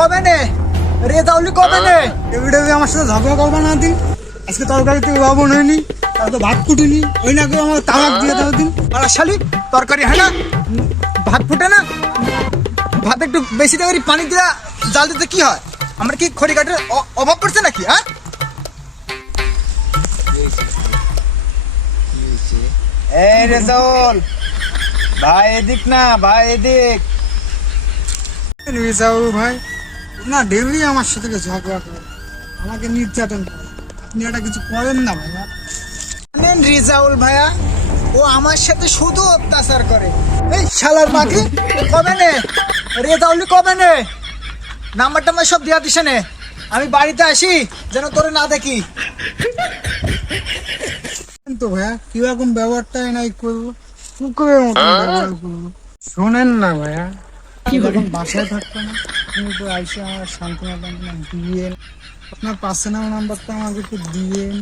কবে নে রেজাউলি কবে নে? এবারে আমার সাথে ঝগড়া করবা না দিন। আজকে তরকারিতে লবণ হয়নি, তার তো ভাত ফুটিনি, ওই না করে আমার তালাক দিয়ে দাও দিন। আর শালি তরকারি হয় না, ভাত ফুটে না, ভাত একটু বেশি করে পানি দিয়ে জাল দিতে কি হয়? আমার কি খড়ি কাঠের অভাব পড়ছে নাকি? হ্যাঁ এই রেজাউল ভাই এদিক না, ভাই এদিক। রেজাউল ভাই না ডেলি আমার সাথে ঝগড়া করে, আমাকে নির্যাতন করে। আপনি এটা কিছু করেন না ভাইয়া। জানেন রেজাউল ভাইয়া, ও আমার সাথে শুধু অত্যাচার করে। এই শালার মাকে কবে নে রেজাউলি কবে নে? নাম্বার টাম্বার সব দিয়া দিছে নে, আমি বাড়িতে আসি যেন তোরে না দেখি। তো ভাইয়া কিরকম ব্যবহারটা নাই করবো, কুকুরের মতন ব্যবহার করবো। শোনেন না ভাইয়া, যখন বাসায় থাকতো না আপনি তো আইসে আমার সান্ত্বনা দিয়েন, আপনার পার্সোনাল নাম্বারটা আমাকে একটু দিয়েন।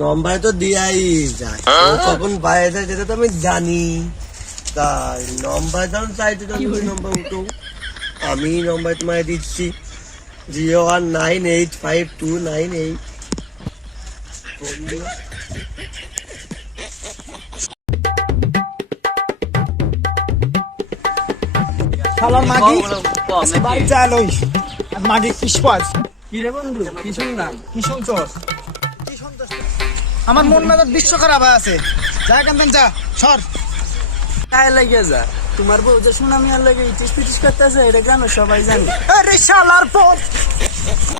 নম্বর তো দিয়াই যায়, ও কখন বাইরে যায় যেটা তো আমি জানি। তাই নম্বর যখন চাইতে তখন ওই নম্বর উঠো, আমি নম্বর তোমায় দিচ্ছি 01985298। শালার মাগি আজকে বাড়ি যায় লই। আর মাগি কিসপাস কি রে বন্ধু, কি শুনলাম? কি শুনছস? কি শুনছস? আমার মন মেজাজ বিশ্ব খারাপ হয়ে আছে। যা কান্দন যা, সর। কায় লাগে যা, তোমার বউ যে সুনামি আর লাগে ইটিস পিটিস করতেছে, এটা গ্রামে সবাই জানে। আরে শালার পর